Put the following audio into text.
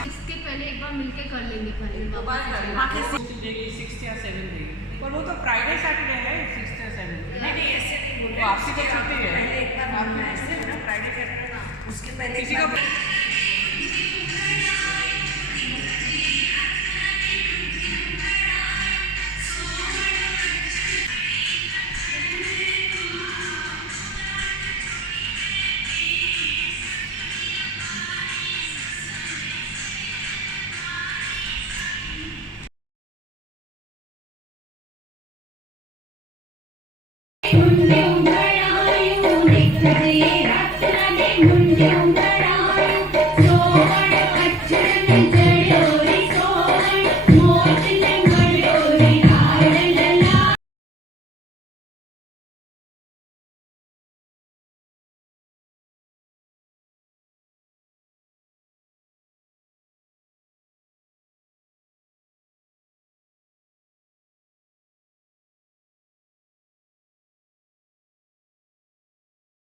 इसके पहले एक बार मिलके कर लेंगे पहले 6 या 7 देगी पर वो तो फ्राइडे सैटरडे है 6 या 7 नहीं ऐसे नहीं बोलो आपसी तो छुट्टी है फ्राइडे सैटरडे उसके पहले किसी का